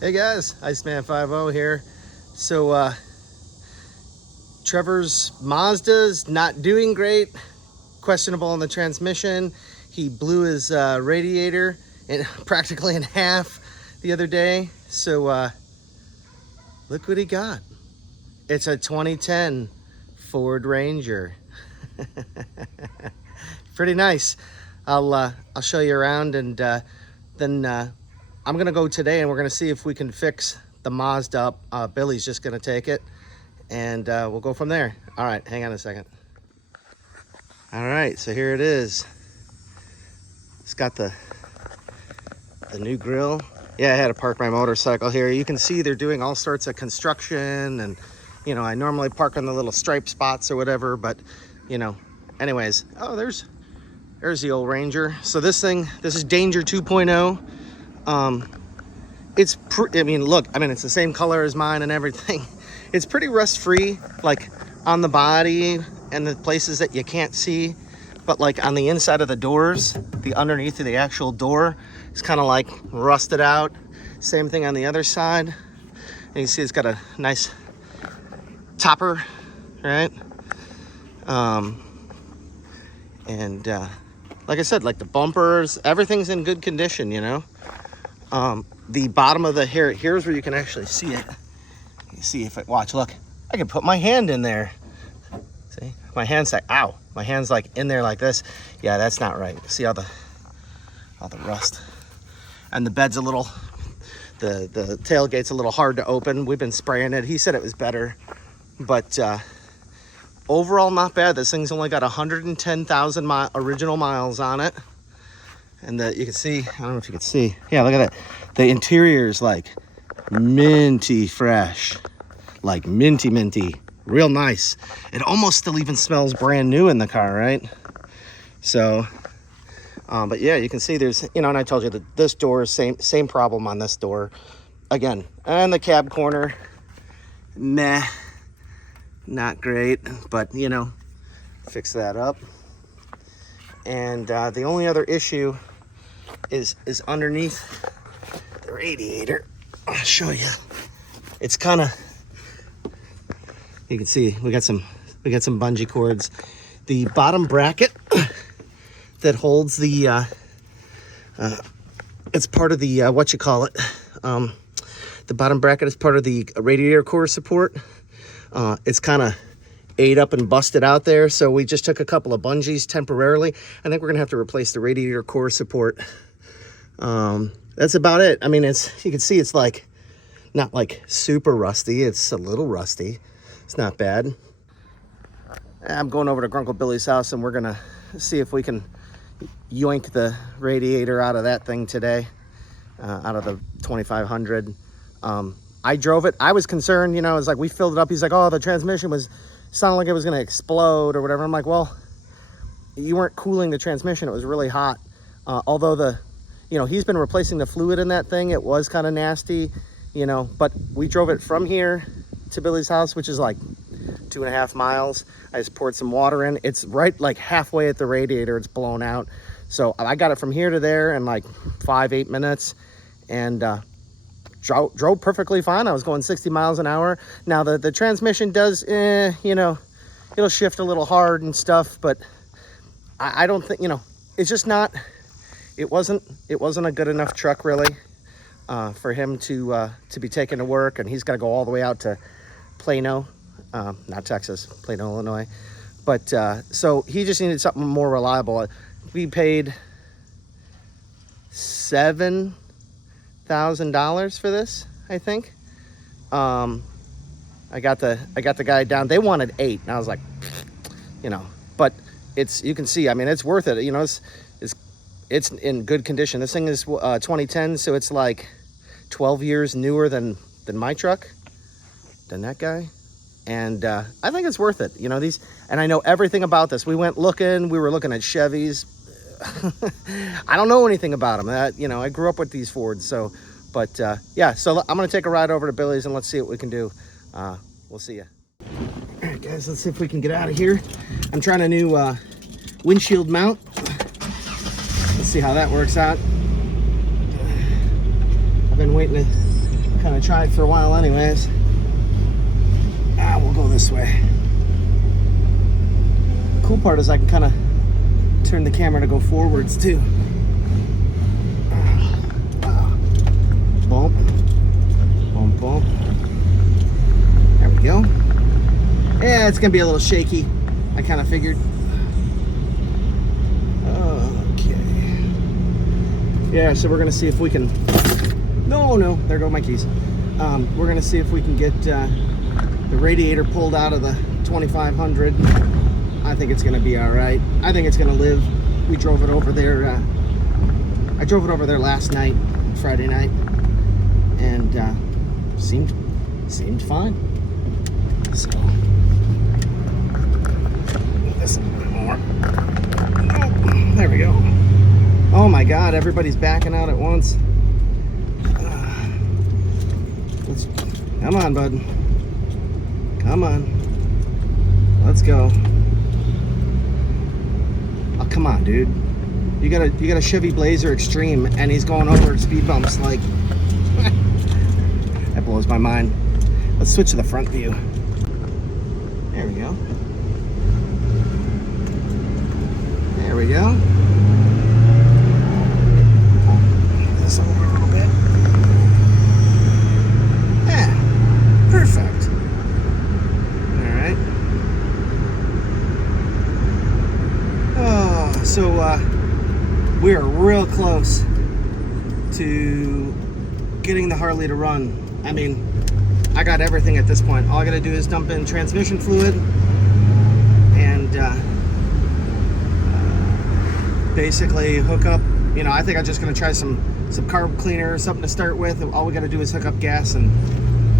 Hey guys, Iceman50 here. So Trevor's Mazda's not doing great. Questionable on the transmission. He blew his radiator practically in half the other day. So look what he got. It's a 2010 Ford Ranger. Pretty nice. I'll show you around, and then I'm gonna go today and we're gonna see if we can fix the Mazda up. Billy's just gonna take it and we'll go from there. All right, hang on a second. All right, so here it is. It's got the new grill. Yeah, I had to park my motorcycle here. You can see they're doing all sorts of construction, and you know, I normally park on the little stripe spots or whatever, but you know, anyways. Oh, there's the old Ranger. So this is Danger 2.0. I mean, look, it's the same color as mine and everything. It's pretty rust free, like on the body and the places that you can't see, but like on the inside of the doors, the underneath of the actual door is kind of like rusted out. Same thing on the other side. And you see it's got a nice topper, right? Like I said, like the bumpers, everything's in good condition, you know. The bottom of the here's where you can actually see it. You see if it, watch, look, I can put my hand in there. See, my hand's like, ow, my hand's like in there like this. Yeah, that's not right. See all the rust. And the bed's a little, the tailgate's a little hard to open. We've been spraying it. He said it was better, but overall not bad. This thing's only got 110,000 original miles on it. And you can see, I don't know if you can see. Yeah, look at that. The interior is like minty fresh. Like minty. Real nice. It almost still even smells brand new in the car, right? So, but yeah, you can see there's, you know, and I told you that this door is same problem on this door. Again, and the cab corner, meh. Not great, but you know, fix that up. And the only other issue is underneath the radiator. I'll show you. It's kind of, you can see we got some bungee cords. The bottom bracket that holds the it's part of the what you call it. The bottom bracket is part of the radiator core support. It's kind of ate up and busted out there, so we just took a couple of bungees temporarily. I think we're gonna have to replace the radiator core support. That's about it. I mean, you can see it's like not like super rusty. It's a little rusty. It's not bad. I'm going over to Grunkle Billy's house and we're gonna see if we can yoink the radiator out of that thing today, out of the 2500. I drove it. I was concerned, you know, it's like we filled it up. He's like, oh, the transmission sounded like it was gonna explode or whatever. I'm like, well, you weren't cooling the transmission. It was really hot. Although you know, he's been replacing the fluid in that thing. It was kind of nasty, you know, but we drove it from here to Billy's house, which is like 2.5 miles. I just poured some water in. It's right like halfway at the radiator. It's blown out. So I got it from here to there in like 5-8 minutes, and drove perfectly fine. I was going 60 miles an hour. Now the transmission does, you know, it'll shift a little hard and stuff, but I don't think, you know, it's just not, it wasn't a good enough truck really for him to be taken to work, and he's got to go all the way out to Plano, not Texas, Plano, Illinois. But so he just needed something more reliable. We paid $7,000 for this, I think. I got the guy down. They wanted 8, and I was like, you know, but you can see, I mean, it's worth it. You know, it's in good condition. This thing is 2010, so it's like 12 years newer than my truck, than that guy. And I think it's worth it. You know, and I know everything about this. We were looking at Chevys. I don't know anything about them. You know, I grew up with these Fords, so, but yeah, so I'm gonna take a ride over to Billy's and let's see what we can do. We'll see you. All right, guys, let's see if we can get out of here. I'm trying a new windshield mount. Let's see how that works out. I've been waiting to kind of tried for a while anyways. We'll go this way. Cool part is I can kind of turn the camera to go forwards too. Bump, bump, bump. There we go. Yeah, it's gonna be a little shaky. I kind of figured. Okay. Yeah, so we're gonna see if we can. No, there go my keys. We're gonna see if we can get the radiator pulled out of the 2500. I think it's gonna be all right. I think it's gonna live. We drove it over there. I drove it over there last night, Friday night, and seemed fine. So this a little bit more. Oh, there we go. Oh my God! Everybody's backing out at once. Come on, bud. Come on. Let's go. Oh, come on, dude. You got a Chevy Blazer Extreme, and he's going over speed bumps like. That blows my mind. Let's switch to the front view. There we go. There we go. This over a little bit. Yeah, perfect. All right. Oh, so we are real close to getting the Harley to run. I mean, I got everything at this point. All I gotta do is dump in transmission fluid and basically hook up, you know, I think I'm just gonna try some carb cleaner or something to start with. All we gotta do is hook up gas and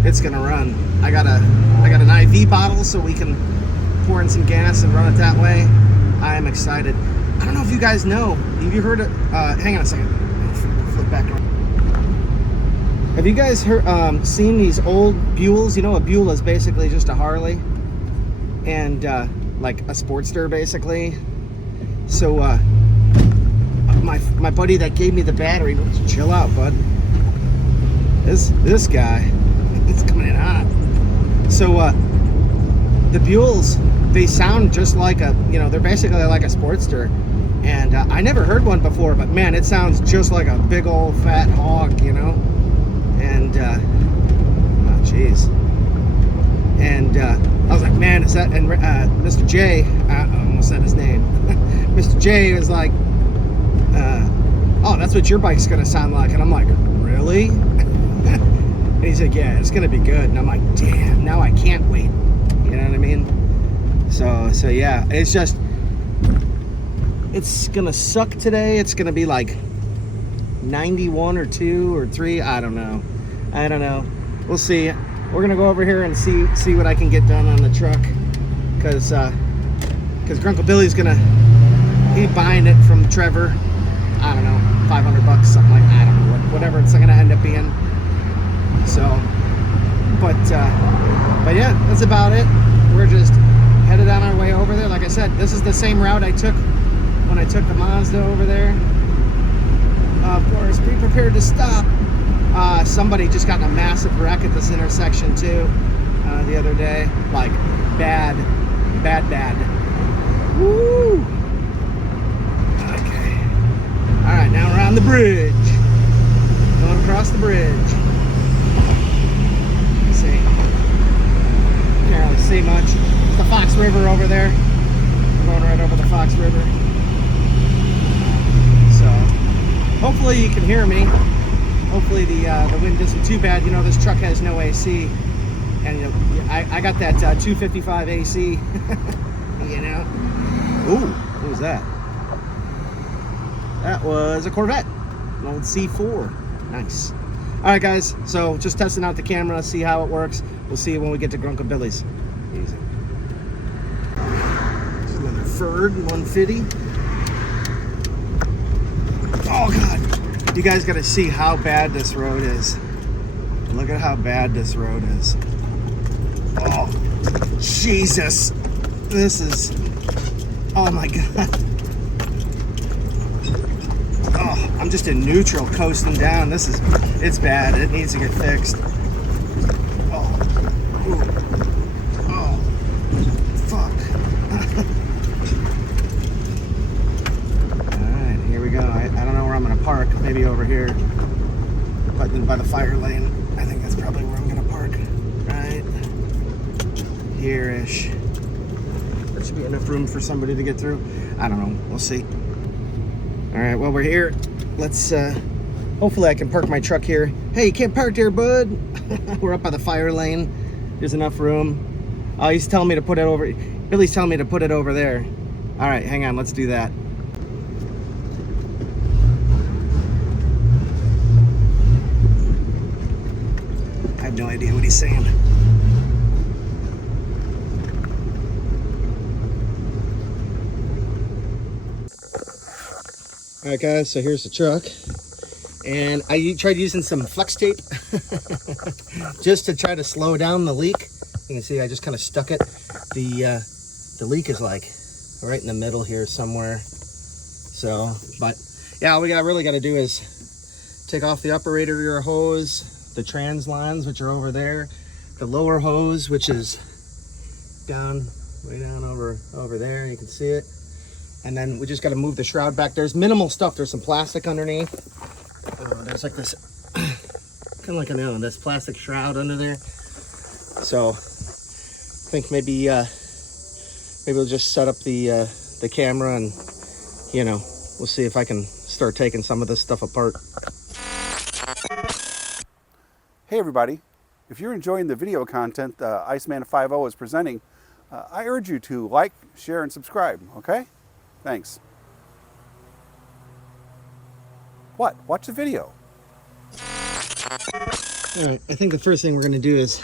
it's gonna run. I got an IV bottle so we can pour in some gas and run it that way. I am excited. I don't know if you guys know. Have you heard of, hang on a second. Flip back around. Have you guys seen these old Buells? You know, a Buell is basically just a Harley and like a Sportster basically. So my buddy that gave me the battery, chill out, bud. This guy, it's coming in hot. So the Buells, they sound just like a, you know, they're basically like a Sportster. And I never heard one before, but man, it sounds just like a big old fat hog, you know? And, oh jeez. And I was like, man, is that, and Mr. J, I almost said his name. Mr. J was like, oh, that's what your bike's gonna sound like. And I'm like, really? And he said, yeah, it's gonna be good. And I'm like, damn, now I can't wait. You know what I mean? So yeah, it's just, it's gonna suck today. It's gonna be like 91 or 2 or 3. I don't know. We'll see. We're gonna go over here and see what I can get done on the truck, because Grunkle Billy's he's buying it from Trevor. I don't know, $500, something like that. I don't know, whatever it's gonna end up being. So, but yeah, that's about it. We're just headed on our way over there. Like I said, this is the same route I took when I took the Mazda over there. Of course, be prepared to stop. Somebody just got in a massive wreck at this intersection too the other day. Like bad. Woo! Okay. All right, now we're on the bridge. Going across the bridge. Let's see. Can't really see much. It's the Fox River over there. We're going right over the Fox River. So hopefully you can hear me. Hopefully the wind isn't too bad. You know, this truck has no AC, and you know, I got that 255 AC. You know. Ooh, what was that? That was a Corvette, an old C4. Nice. All right, guys. So just testing out the camera, see how it works. We'll see you when we get to Grunkle Billy's. Easy. This is another Ford 150. Oh God. You guys got to see how bad this road is. Look at how bad this road is. Oh, Jesus. This is, oh my God. Oh, I'm just in neutral coasting down. It's bad. It needs to get fixed. the fire lane. I think that's probably where I'm gonna park. Right here-ish. There should be enough room for somebody to get through. I don't know, we'll see. All right, well, we're here. Let's, hopefully I can park my truck here. Hey, you can't park there, bud. We're up by the fire lane. There's enough room. Oh, he's telling me to put it over. Billy's telling me to put it over there. All right, hang on, let's do that. I have no idea what he's saying. All right, guys, so here's the truck. And I tried using some flex tape just to try to slow down the leak. You can see I just kind of stuck it. The leak is like right in the middle here somewhere. So, but yeah, all we really got to do is take off the upper radiator hose, the trans lines, which are over there, the lower hose, which is down, way down over there. You can see it. And then we just got to move the shroud back. There's minimal stuff. There's some plastic underneath. There's like this, kind of like this plastic shroud under there. So I think maybe we'll just set up the camera and, you know, we'll see if I can start taking some of this stuff apart. Hey everybody, if you're enjoying the video content Iceman 50 is presenting, I urge you to like, share, and subscribe, okay? Thanks. What? Watch the video. All right, I think the first thing we're going to do is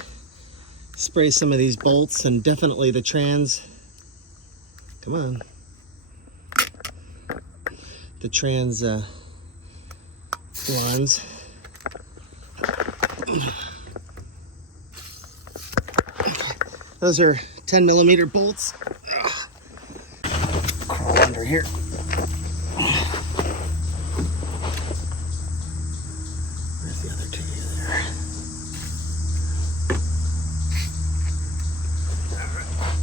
spray some of these bolts and definitely the trans. Come on. The trans lines. Okay. Those are 10mm bolts. Crawl under here. Where's the other two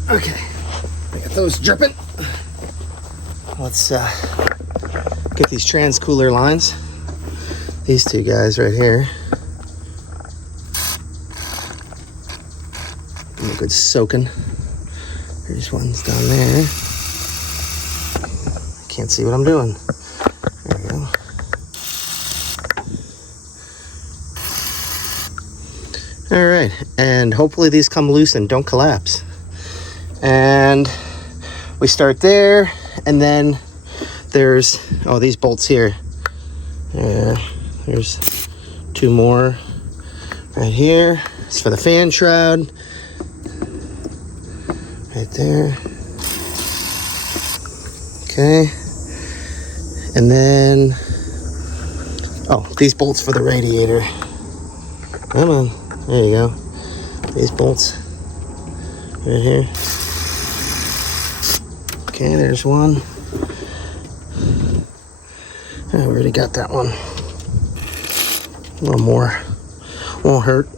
there? Okay, we got those dripping. Let's get these trans cooler lines. These two guys right here. Give them a good soaking. There's one's down there. I can't see what I'm doing. There we go. All right, and hopefully these come loose and don't collapse. And we start there, and then there's, oh, these bolts here. There's two more right here. It's for the fan shroud. Right there. Okay. And then, oh, these bolts for the radiator. Come on. There you go. These bolts right here. Okay, there's one. Oh, we already got that one. A little more. Won't hurt.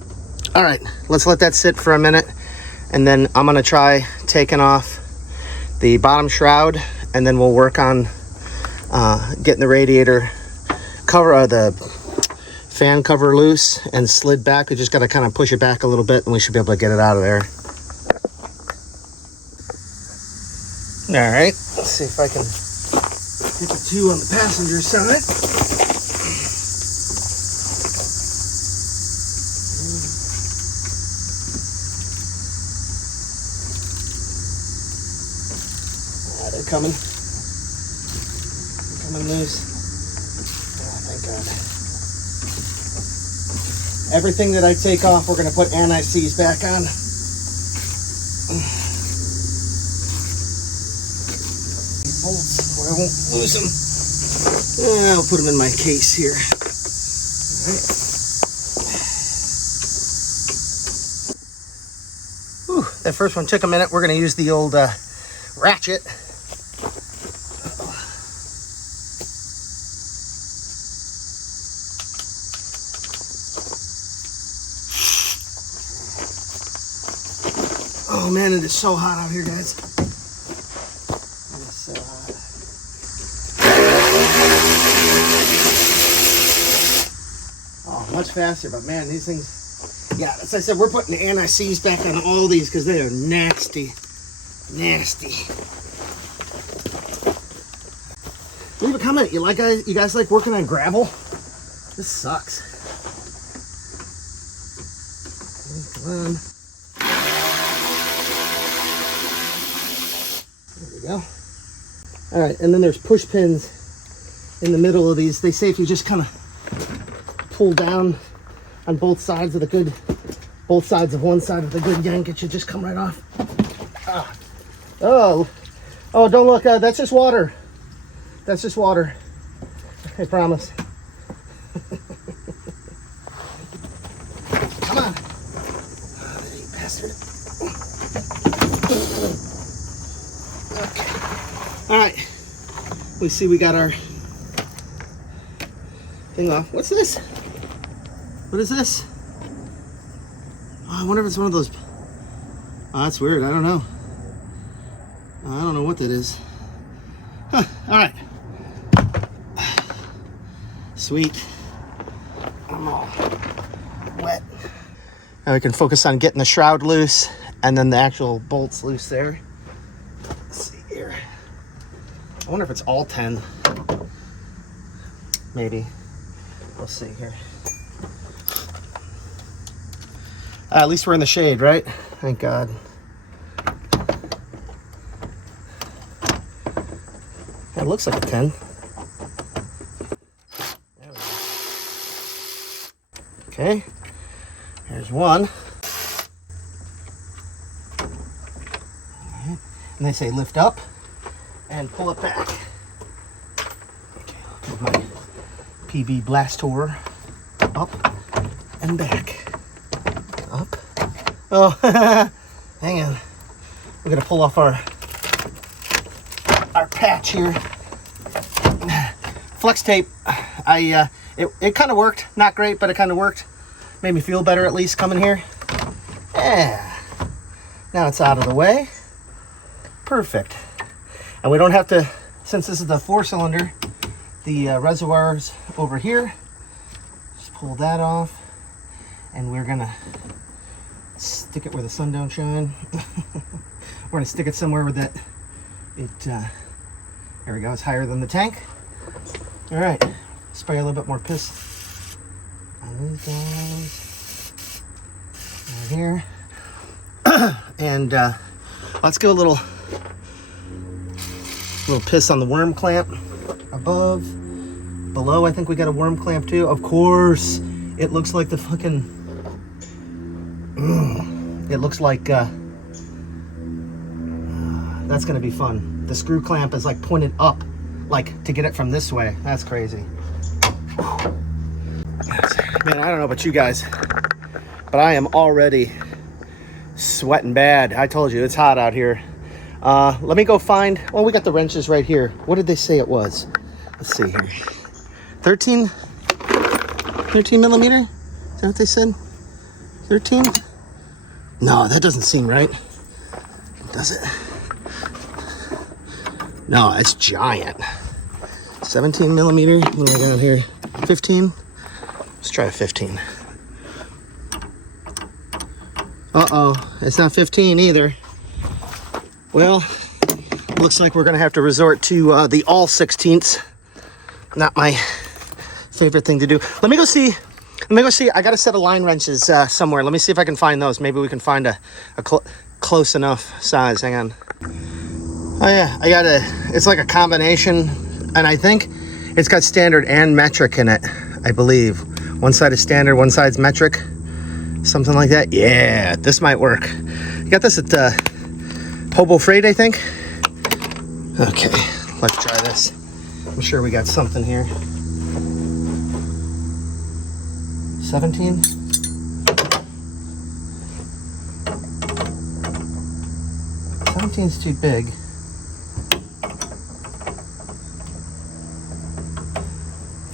All right, let's let that sit for a minute. And then I'm gonna try taking off the bottom shroud, and then we'll work on getting the radiator cover, the fan cover loose and slid back. We just gotta kind of push it back a little bit and we should be able to get it out of there. All right, let's see if I can get the two on the passenger side. They're coming. They're coming loose. Oh, thank God. Everything that I take off, we're going to put anti-seize back on. These bolts, or I won't lose them. I'll put them in my case here. All right. Whew, that first one took a minute. We're going to use the old ratchet. Oh man, it is so hot out here, guys. It is so hot. Oh much faster. But man, these things, yeah, as I said, we're putting anti-seize back on all these because they are nasty. Nasty. Leave a comment. You guys like working on gravel? This sucks. Come on. There we go. All right, and then there's push pins in the middle of these. They say if you just kind of pull down on both sides of the good, both sides of one side of the good yank, it should just come right off. Ah. Oh, don't look. That's just water. That's just water. I promise. Come on. Oh, you bastard. Okay. All right. We see we got our thing off. What's this? What is this? Oh, I wonder if it's one of those. Oh, that's weird. I don't know. I don't know what that is. Huh. All right. Sweet. I'm all wet. Now we can focus on getting the shroud loose and then the actual bolts loose there. Let's see here. I wonder if it's all 10. Maybe. We'll see here. At least we're in the shade, right? Thank God. It looks like a 10. There we go. Okay. Here's one. Right. And they say lift up and pull it back. Okay, I'll put my PB Blastor up and back. Up. Oh, hang on. We're gonna pull off our patch here. Flex tape. It kind of worked. Not great, but it kind of worked. Made me feel better at least coming here. Yeah. Now it's out of the way. Perfect. And we don't have to, since this is the 4-cylinder, the reservoir's over here. Just pull that off. And we're gonna stick it where the sun don't shine. We're gonna stick it somewhere with that. There we go. It's higher than the tank. All right. Spray a little bit more piss on these guys. Right here. And let's go a little piss on the worm clamp above. Below, I think we got a worm clamp too. Of course, it looks like the fucking. It looks like that's gonna be fun. The screw clamp is like pointed up, like to get it from this way. That's crazy. Man, I don't know about you guys, but I am already sweating bad. I told you, it's hot out here. Let me go find, well, we got the wrenches right here. What did they say it was? Let's see here. 13 millimeter? Is that what they said? 13? No, that doesn't seem right. Does it? No, it's giant. 17 millimeter. What do I got here? 15? Let's try a 15. Uh-oh, it's not 15 either. Well, looks like we're gonna have to resort to the all 16ths. Not my favorite thing to do. Let me go see. I got a set of line wrenches somewhere. Let me see if I can find those. Maybe we can find a close enough size. Hang on. Oh yeah, it's like a combination, and I think it's got standard and metric in it, I believe. One side is standard, one side's metric, something like that. Yeah, this might work. You got this at Hobo Freight, I think. Okay, let's try this. I'm sure we got something here. 17. 17's too big.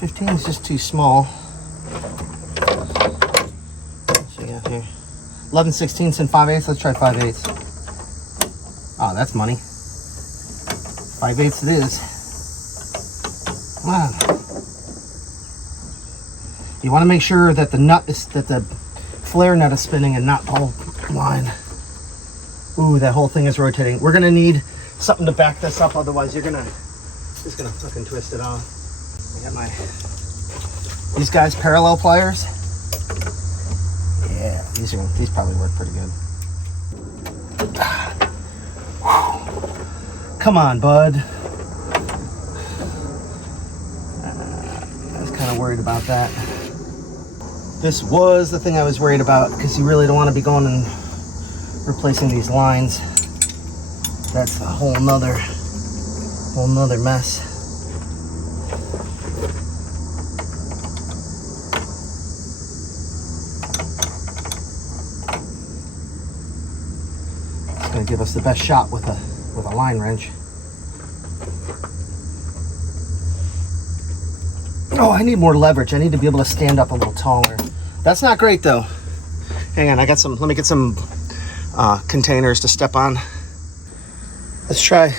15 is just too small. What's we got here? 11 16ths and 5/8. Let's try 5/8. Oh, that's money. 5/8 it is. Come on. You want to make sure that the nut is, that the flare nut is spinning and not the whole line. Ooh, that whole thing is rotating. We're gonna need something to back this up, otherwise you're gonna just gonna fucking twist it off. I got these guys parallel pliers. Yeah, these probably work pretty good. Come on, bud. I was kind of worried about that. This was the thing I was worried about, because you really don't want to be going and replacing these lines. That's a whole nother mess. It's going to give us the best shot with a line wrench. Oh, I need more leverage. I need to be able to stand up a little taller. That's not great though. Hang on, let me get some containers to step on. Let's try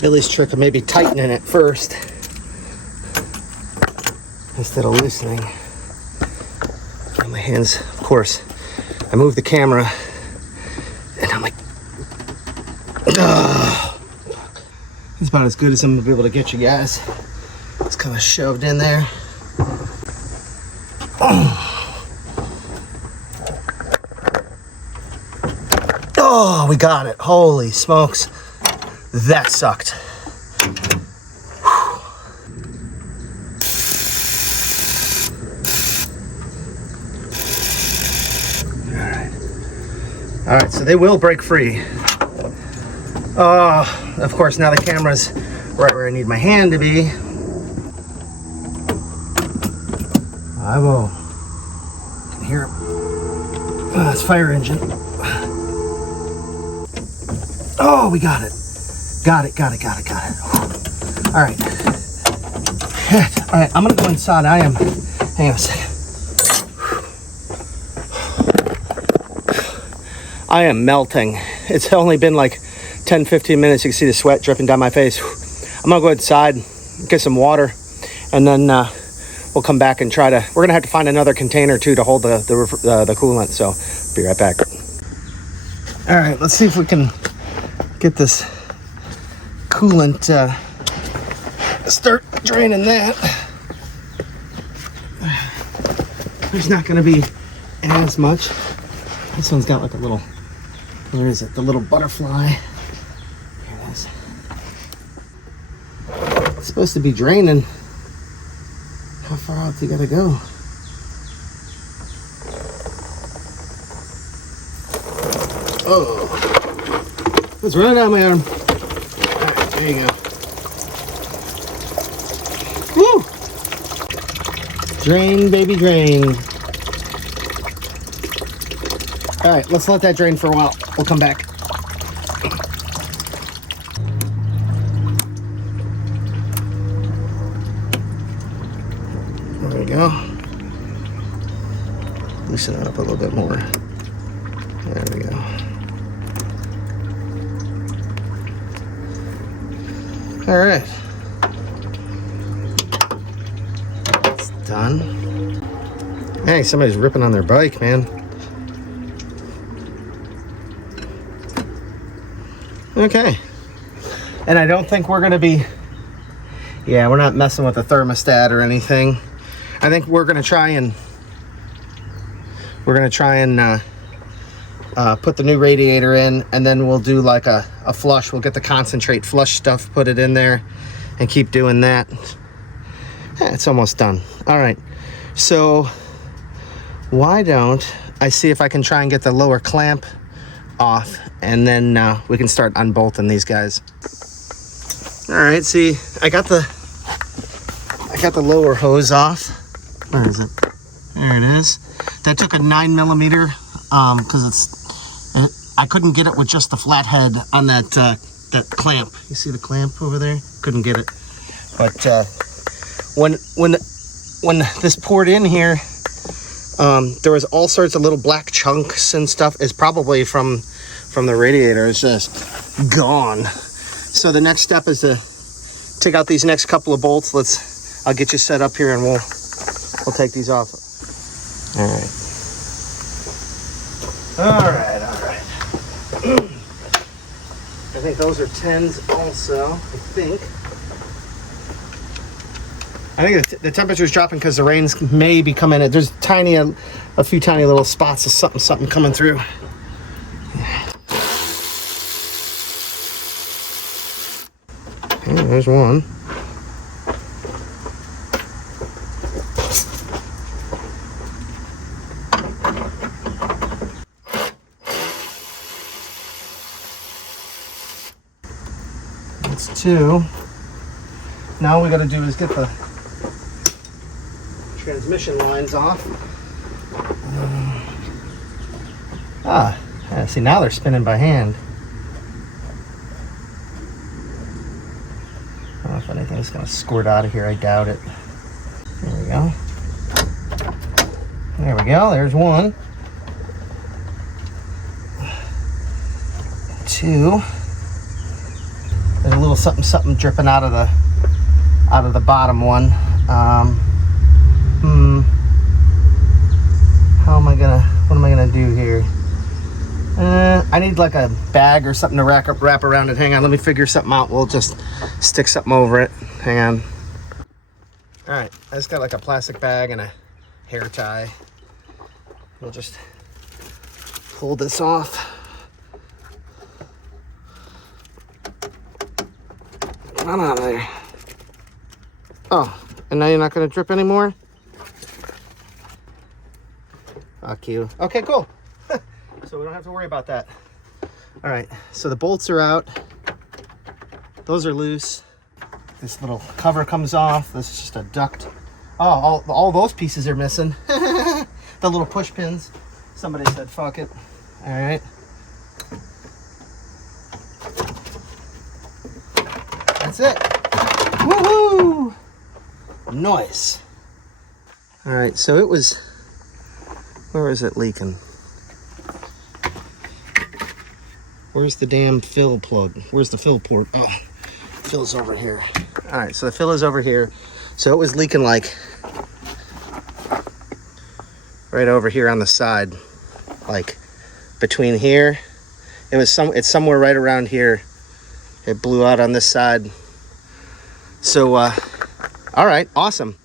Billy's trick of maybe tightening it first instead of loosening. On my hands, of course, I move the camera and I'm like, ugh. It's about as good as I'm gonna be able to get you guys. It's kind of shoved in there. Oh, we got it. Holy smokes. That sucked. All right, so they will break free. Of course, now the camera's right where I need my hand to be. I will. I can hear it. Oh, it's fire engine. Oh, we got it. Got it. All right. All right, I'm gonna go inside. Hang on a second. I am melting. It's only been like 10-15 minutes. You can see the sweat dripping down my face. I'm gonna go inside, get some water, and then we'll come back and try to. We're gonna have to find another container too to hold the coolant. So be right back. All right, let's see if we can get this coolant start draining that. There's not gonna be as much. This one's got like a little, where is it? The little butterfly. Here it is. It's supposed to be draining. How far out do you gotta go? Oh, it's running down my arm. All right, there you go. Woo! Drain, baby, drain. All right, let's let that drain for a while. We'll come back. There we go. Loosen it up a little bit more. There we go. All right. It's done. Hey, somebody's ripping on their bike, man. Okay. And I don't think we're gonna be, yeah, we're not messing with the thermostat or anything. I think we're gonna try and put the new radiator in, and then we'll do like a flush. We'll get the concentrate flush stuff, put it in there, and keep doing that. Yeah, it's almost done. All right, so why don't I see if I can try and get the lower clamp off, and then we can start unbolting these guys. All right, see, I got the lower hose off. Where is it? There it is. That took a 9mm because I couldn't get it with just the flathead on that clamp. You see the clamp over there? Couldn't get it. But when this poured in here, there was all sorts of little black chunks and stuff. It's probably from the radiator. It's just gone. So the next step is to take out these next couple of bolts. I'll get you set up here, and we'll We'll take these off. All right. I think those are 10s also, I think. The temperature's dropping because the rains may be coming in. There's a few tiny little spots of something coming through. Yeah, there's one. That's 2. Now all we got to do is get the transmission lines off. See, now they're spinning by hand. I don't know if anything's going to squirt out of here. I doubt it. There we go. There we go. There's 1. 2. There's a little something dripping out of the bottom one. What am I gonna do here? I need like a bag or something to wrap around it. Hang on, let me figure something out. We'll just stick something over it. Hang on. All right, I just got like a plastic bag and a hair tie. We'll just pull this off. Come on there. Oh, and now you're not gonna drip anymore? Fuck you. Okay, cool. So we don't have to worry about that. All right, so the bolts are out. Those are loose. This little cover comes off. This is just a duct. Oh, all those pieces are missing. The little push pins. Somebody said, fuck it. All right. That's it. Woohoo! Nice. All right, so it was, where is it leaking? Where's the damn fill plug? Where's the fill port? Oh, fill's over here. All right, so the fill is over here. So it was leaking like right over here on the side, like between here. It's somewhere right around here. It blew out on this side. So, all right, awesome.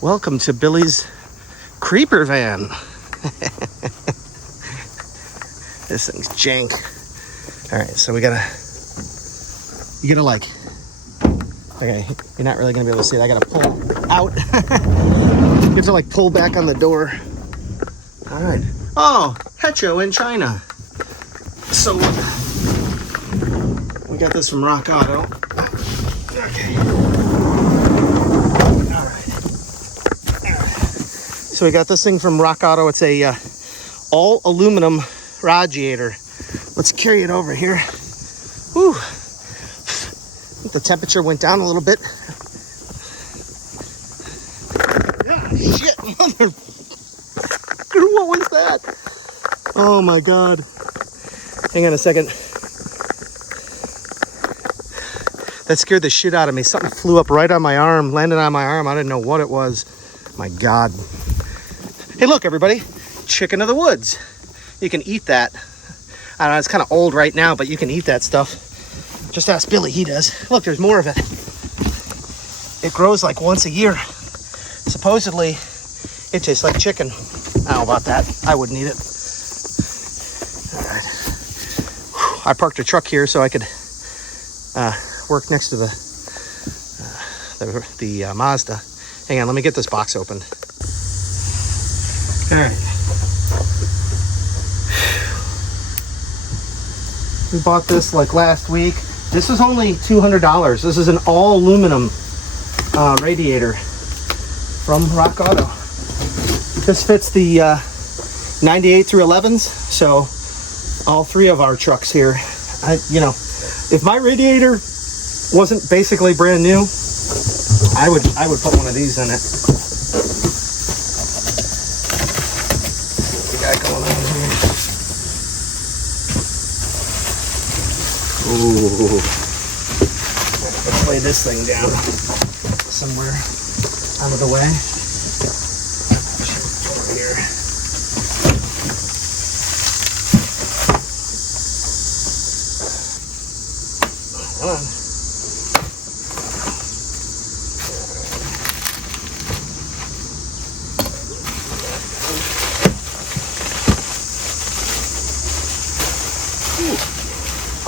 Welcome to Billy's creeper van. This thing's jank. All right, so you gotta like, okay, you're not really gonna be able to see it. I gotta pull out. You have to like pull back on the door. All right. Oh, Hecho in China. So we got this from Rock Auto. Okay. All right. So we got this thing from Rock Auto. It's a all aluminum radiator. Let's carry it over here. Whew. I think the temperature went down a little bit. Ah, shit, mother. What was that? Oh my God. Hang on a second. That scared the shit out of me. Something flew up right on my arm, landed on my arm. I didn't know what it was. My God. Hey, look, everybody. Chicken of the woods. You can eat that. I don't know, it's kind of old right now, but you can eat that stuff. Just ask Billy, he does. Look, there's more of it. It grows like once a year. Supposedly, it tastes like chicken. I don't know about that. I wouldn't eat it. All right. I parked a truck here so I could work next to the Mazda. Hang on, let me get this box opened. All right. We bought this like last week. This was only $200. This is an all aluminum radiator from Rock Auto. This fits the 98 through 11s, so all 3 of our trucks here. If my radiator wasn't basically brand new, I would put one of these in it. What we got going on here? Ooh. Let's lay this thing down somewhere out of the way. Come on.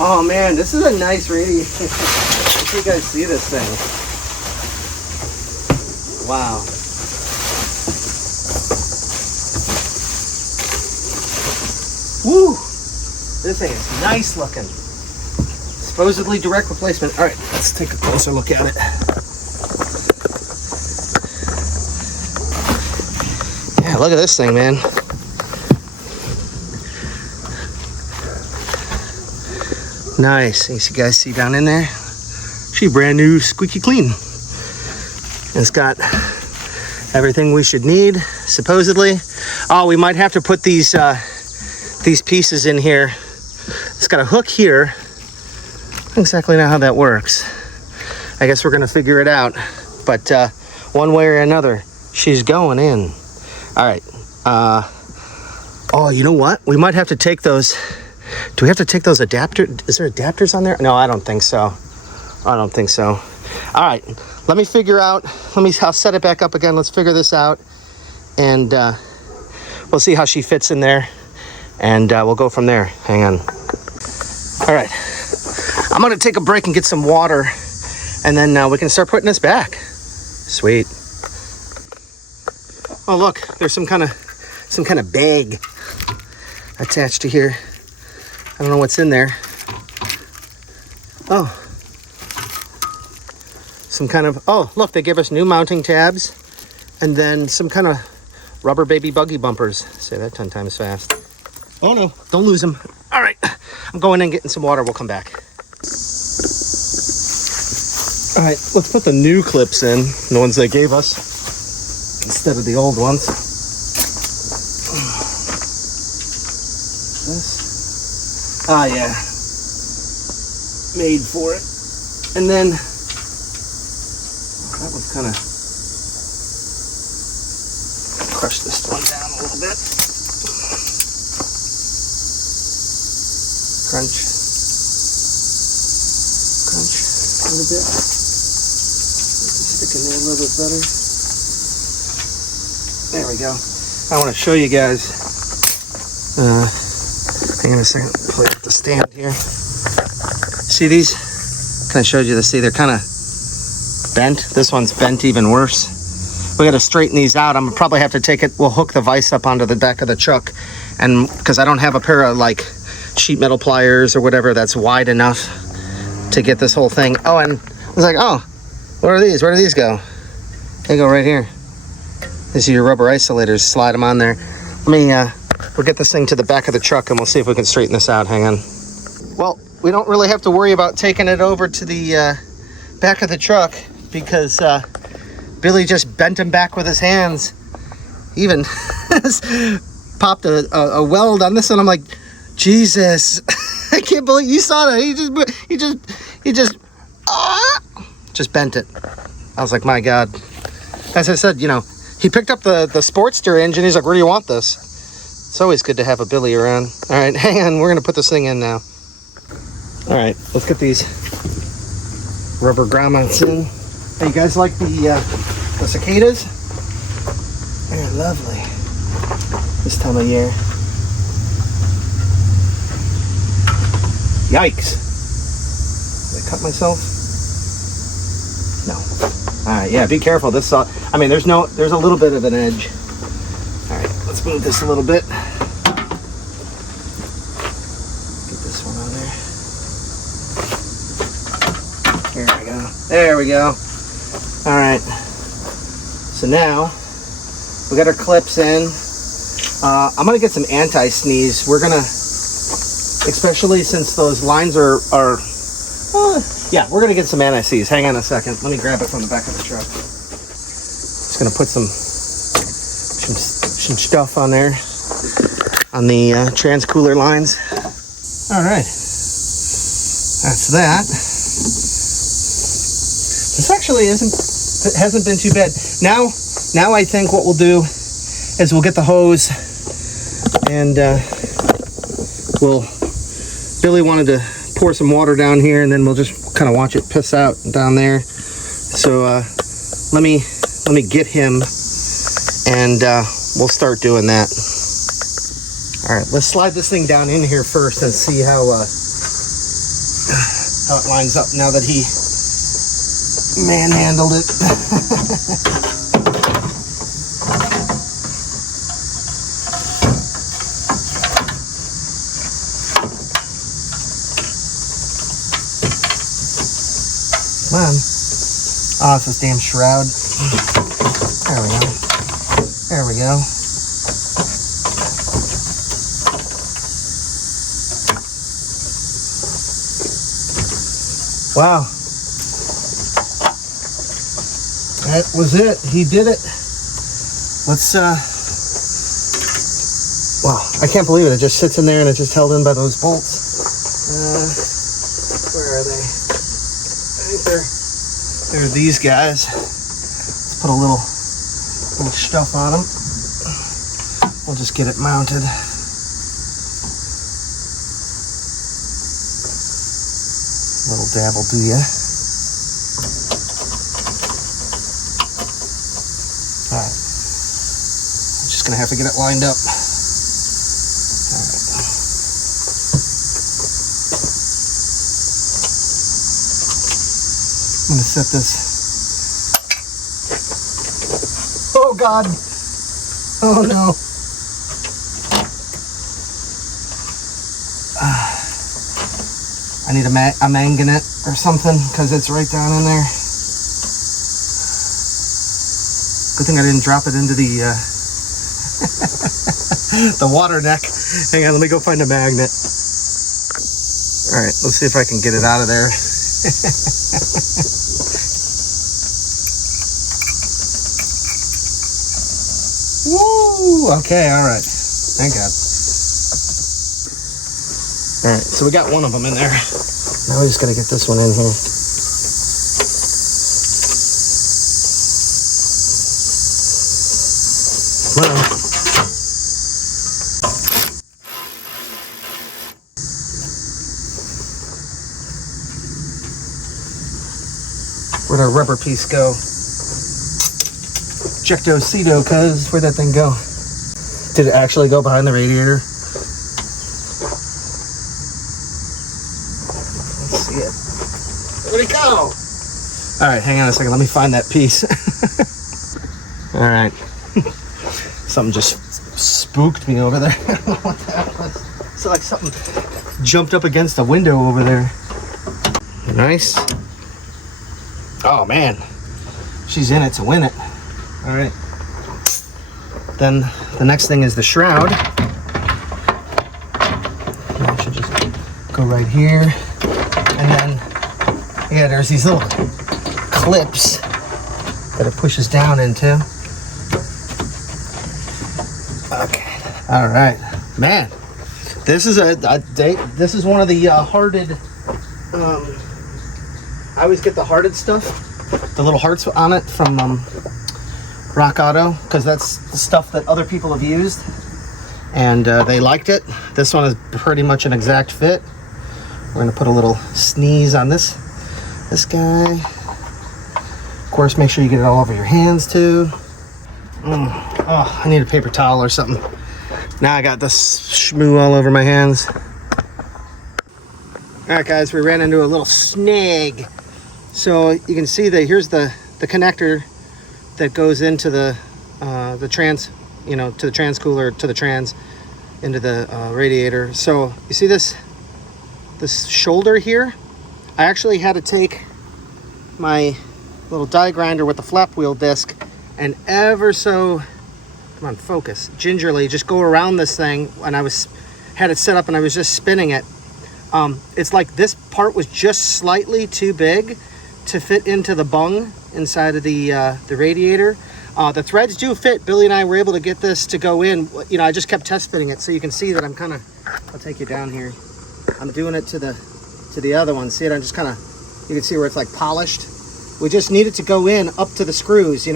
Oh man, this is a nice radiator. If you guys see this thing. Wow. Woo! This thing is nice looking. Supposedly direct replacement. All right, let's take a closer look at it. Yeah, look at this thing, man. Nice. You guys see down in there? She brand new, squeaky clean. It's got everything we should need, supposedly. Oh, we might have to put these pieces in here. It's got a hook here. I don't exactly know how that works. I guess we're gonna figure it out. But one way or another, she's going in. All right. Oh, you know what? We might have to take those. Do we have to take those adapters? Is there adapters on there? No, I don't think so. I don't think so. All right, let me figure out. I'll set it back up again. Let's figure this out, and we'll see how she fits in there, and we'll go from there. Hang on. All right, I'm gonna take a break and get some water, and then we can start putting this back. Sweet. Oh look, there's some kind of bag attached to here. I don't know what's in there. Oh. Some kind of, oh, look, they gave us new mounting tabs and then some kind of rubber baby buggy bumpers. Say that 10 times fast. Oh no, don't lose them. All right, I'm going in and getting some water. We'll come back. All right, let's put the new clips in, the ones they gave us, instead of the old ones. This. Ah, yeah. Made for it. And then, that was kind of, crush this one down a little bit. Crunch. Crunch a little bit. Stick in there a little bit better. There we go. I want to show you guys, hang on a second, play with the stand here. See these? Kind of showed you to see they're kind of bent. This one's bent even worse. We got to straighten these out. I'm gonna probably have to take it. We'll hook the vise up onto the back of the truck, and because I don't have a pair of like sheet metal pliers or whatever that's wide enough to get this whole thing. Oh, and I was like, oh, what are these? Where do these go? They go right here. These are your rubber isolators. Slide them on there. Let me we'll get this thing to the back of the truck and we'll see if we can straighten this out. Hang on. Well, we don't really have to worry about taking it over to the back of the truck because Billy just bent him back with his hands. Even popped a weld on this one. I'm like, Jesus, I can't believe you saw that. He just bent it. I was like, my God. As I said, you know, he picked up the Sportster engine. He's like, where do you want this? It's always good to have a Billy around. All right, hang on. We're going to put this thing in now. All right, let's get these rubber grommets in. Hey, you guys like the cicadas? They're lovely this time of year. Yikes. Did I cut myself? No. All right, yeah, be careful. This, I mean, there's a little bit of an edge. All right, let's move this a little bit. Get this one on there. Here we go. There we go. All right. So now we got our clips in. I'm gonna get some anti-sneeze. We're gonna, especially since those lines are yeah, we're gonna get some anti-seize. Hang on a second. Let me grab it from the back of the truck. Just gonna put some stuff on there on the trans-cooler lines. All right, that's that. This actually hasn't been too bad. Now I think what we'll do is we'll get the hose and Billy wanted to pour some water down here, and then we'll just kind of watch it piss out down there. So let me get him, and we'll start doing that. All right, let's slide this thing down in here first and see how it lines up now that he manhandled it. Come on. Oh, it's this damn shroud. There we go. There we go. Wow. That was it. He did it. Let's, wow. I can't believe it. It just sits in there and it's just held in by those bolts. Where are they? I think they're these guys. Let's put a little stuff on them. We'll just get it mounted. Little dab will do ya. Alright. I'm just gonna have to get it lined up. Alright. I'm gonna set this. Oh God! Oh no! I need a manganate or something because it's right down in there. Good thing I didn't drop it into the the water neck. Hang on, let me go find a magnet. All right, let's see if I can get it out of there. Woo! Okay, all right. Thank God. All right, so we got one of them in there. Now we just gotta get this one in here. Come on. Where'd our rubber piece go? Ejecto-cedo, cuz. Where'd that thing go? Did it actually go behind the radiator? Where'd it go? All right, hang on a second. Let me find that piece. All right. Something just spooked me over there. I don't know what that was. It's like something jumped up against the window over there. Nice. Oh, man. She's in it to win it. All right. Then the next thing is the shroud. That should just go right here. And then, yeah, there's these little clips that it pushes down into. Okay, all right, man. This is this is one of the hearted. I always get the hearted stuff, the little hearts on it from Rock Auto, because that's the stuff that other people have used, and they liked it. This one is pretty much an exact fit. We're gonna put a little sneeze on this guy. Of course, make sure you get it all over your hands too. Oh, I need a paper towel or something. Now I got this schmoo all over my hands. All right, guys, we ran into a little snag. So you can see that here's the connector that goes into the trans, to the trans cooler, to the trans, into the radiator. So you see this shoulder here? I actually had to take my little die grinder with the flap wheel disc and ever so, come on, focus, gingerly just go around this thing. And I had it set up and I was just spinning it. It's like this part was just slightly too big to fit into the bung inside of the radiator. The threads do fit. Billy and I were able to get this to go in. I just kept test fitting it, so you can see that I'm kind of, I'll take you down here. I'm doing it to the other one. See it? I'm just kind of, you can see where it's like polished. We just need it to go in up to the screws.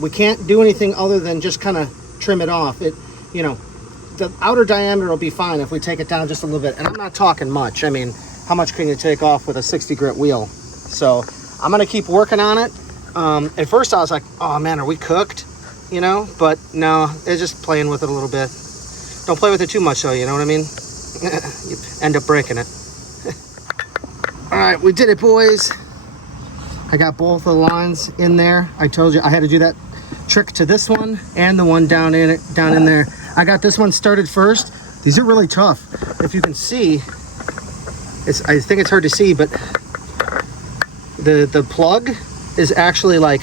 We can't do anything other than just kind of trim it off. The outer diameter will be fine if we take it down just a little bit. And I'm not talking much. I mean, how much can you take off with a 60 grit wheel. So I'm gonna keep working on it. At first I was like, oh man, are we cooked? You know, but no, it's just playing with it a little bit. Don't play with it too much though, you know what I mean? You end up breaking it. All right, we did it, boys. I got both of the lines in there. I told you I had to do that trick to this one and the one down in there. I got this one started first. These are really tough. If you can see, I think it's hard to see, but the plug is actually like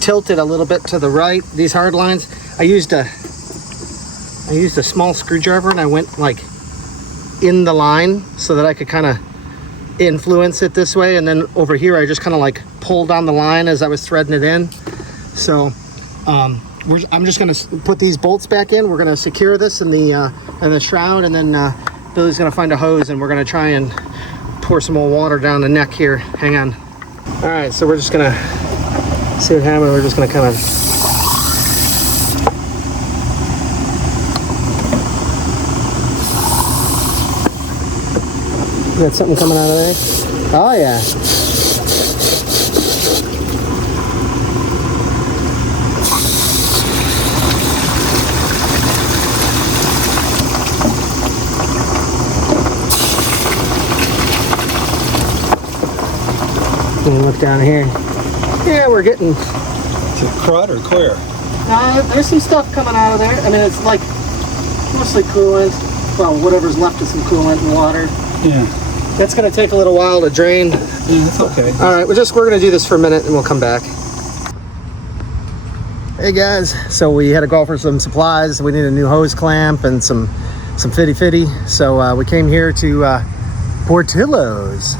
tilted a little bit to the right. These hard lines, I used a small screwdriver and I went like in the line so that I could kind of influence it this way, and then over here I just kind of like pulled on the line as I was threading it in. So I'm just gonna put these bolts back in. We're gonna secure this in the shroud, and then Billy's gonna find a hose and we're gonna try and pour some more water down the neck here. Hang on. All right, so we're just gonna see what happens. We're just gonna kind of got something coming out of there. Oh yeah. Look down here. Yeah, we're getting. Is it crud or clear? There's some stuff coming out of there. I mean, it's like mostly coolant. Well, whatever's left of some coolant and water. Yeah. That's gonna take a little while to drain. Yeah, it's okay. All right, we're gonna do this for a minute and we'll come back. Hey guys, so we had to go for some supplies. We need a new hose clamp and some fitty. So we came here to Portillo's.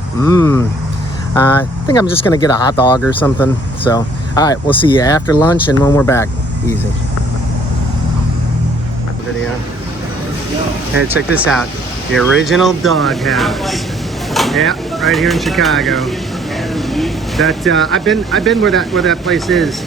I think I'm just gonna get a hot dog or something. So, all right, we'll see you after lunch and when we're back. Easy. Video. Hey, check this out. The original dog house. Yeah, right here in Chicago. That I've been where that place is.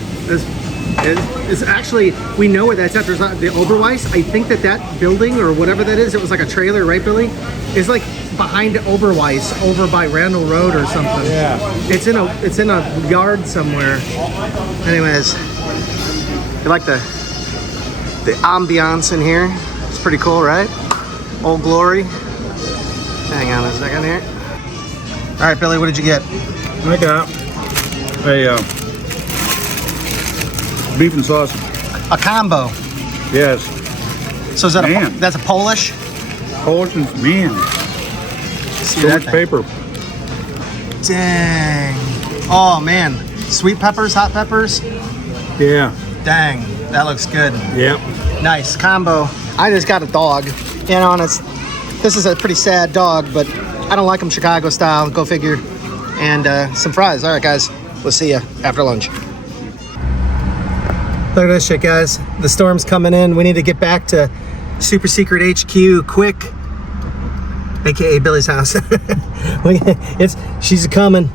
It's actually, we know where that's at. There's the Oberweis. I think that building or whatever that is, it was like a trailer, right, Billy? It's like behind Oberweis, over by Randall Road or something. Yeah. It's in a yard somewhere. Anyways, you like the ambiance in here? It's pretty cool, right? Old Glory. Hang on a second here. All right, Billy, what did you get? I got a beef and sausage. A combo. Yes. So is that Man. that's a Polish? Polish and man. See So that much thing? paper. Dang. Oh man. Sweet peppers, hot peppers. Yeah. Dang. That looks good. Yep. Nice combo. I just got a dog. You know, and this is a pretty sad dog, but I don't like them Chicago style. Go figure. And some fries. All right, guys. We'll see you after lunch. Look at this shit, guys. The storm's coming in. We need to get back to Super Secret HQ quick. AKA Billy's house. She's a-coming.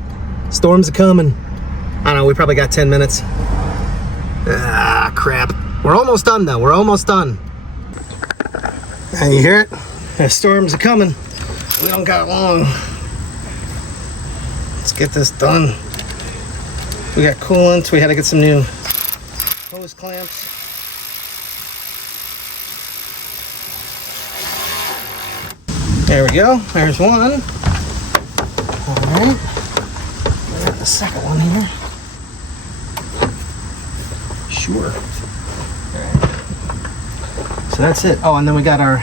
Storm's a-coming. I don't know, we probably got 10 minutes. Ah, crap. We're almost done, though. We're almost done. And you hear it? The storm's a-coming. We don't got long. Let's get this done. We got coolant. We had to get some new hose clamps. There we go. There's one. All right. We got the second one here. Sure. All right. So that's it. Oh, and then we got our.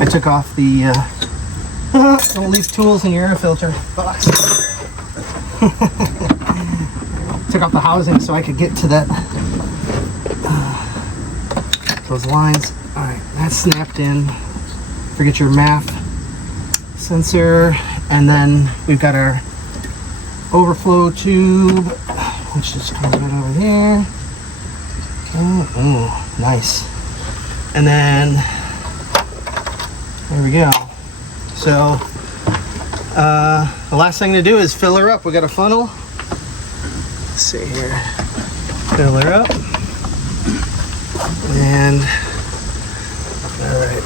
I took off the. Don't leave tools in your air filter box. Took off the housing so I could get to that. Those lines. All right, that's snapped in. Forget your MAF sensor, and then we've got our overflow tube, which just comes right over here. Oh, nice. And then there we go. So the last thing to do is fill her up. We got a funnel. Let's see here. Fill her up. And all right.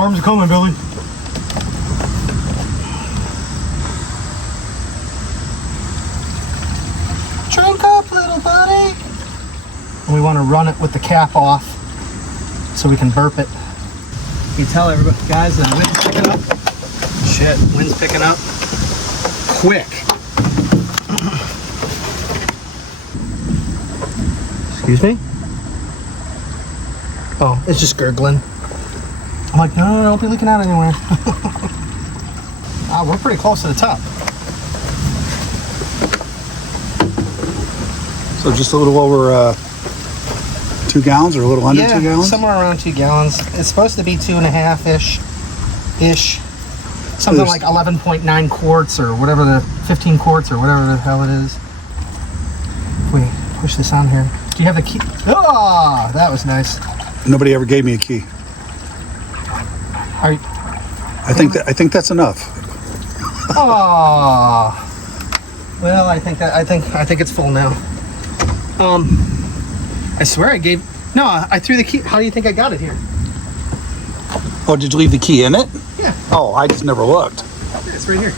Storm's coming, Billy. Drink up, little buddy. And we want to run it with the cap off so we can burp it. You tell everybody, guys, the wind's picking up. Shit, wind's picking up. Quick. Excuse me? Oh, it's just gurgling. I'm like, no, don't be leaking out anywhere. We're pretty close to the top. So just a little over 2 gallons or a little under 2 gallons? Somewhere around 2 gallons. It's supposed to be 2.5-ish. Something like 11.9 quarts or whatever, the 15 quarts or whatever the hell it is. If we push this on here. Do you have the key? Oh, that was nice. Nobody ever gave me a key. I think that's enough. Oh. Well, I think it's full now. I swear I threw the key. How do you think I got it here? Oh, did you leave the key in it? Yeah. Oh, I just never looked. It's right here.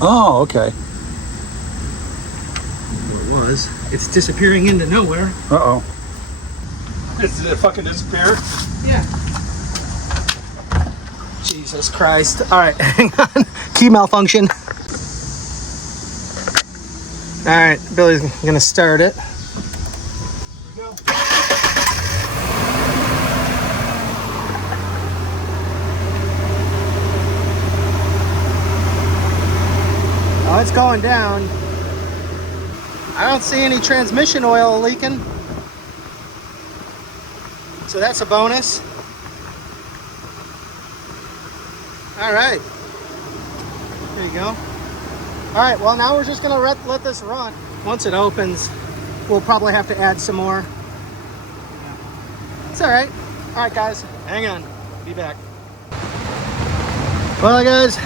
Oh, okay. Well, it was. It's disappearing into nowhere. Uh-oh. Did it fucking disappear? Yeah. Jesus Christ. All right, hang on. Key malfunction. All right, Billy's gonna start it. Oh, it's going down. I don't see any transmission oil leaking. So that's a bonus. All right. There you go. All right, well, now we're just gonna let this run. Once it opens, we'll probably have to add some more. It's all right. All right, guys, hang on. Be back. Well, guys,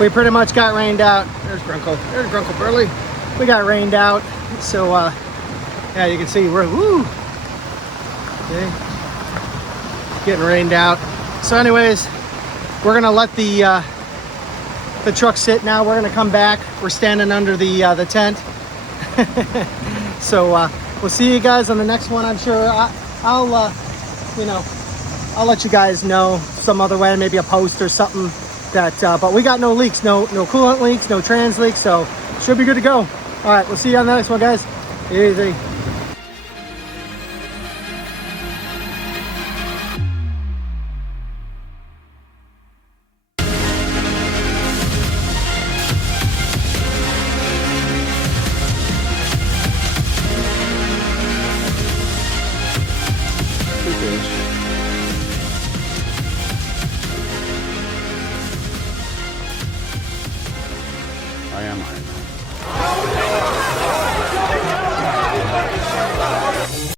we pretty much got rained out. There's Grunkle Burley. We got rained out. So, yeah, you can see we're, woo. Okay. Getting rained out. So anyways, we're gonna let the truck sit now. We're gonna come back. We're standing under the tent. So we'll see you guys on the next one. I'm sure I'll let you guys know some other way, maybe a post or something. That but we got no leaks, no coolant leaks, no trans leaks, so should be good to go. All right, we'll see you on the next one, guys. Easy.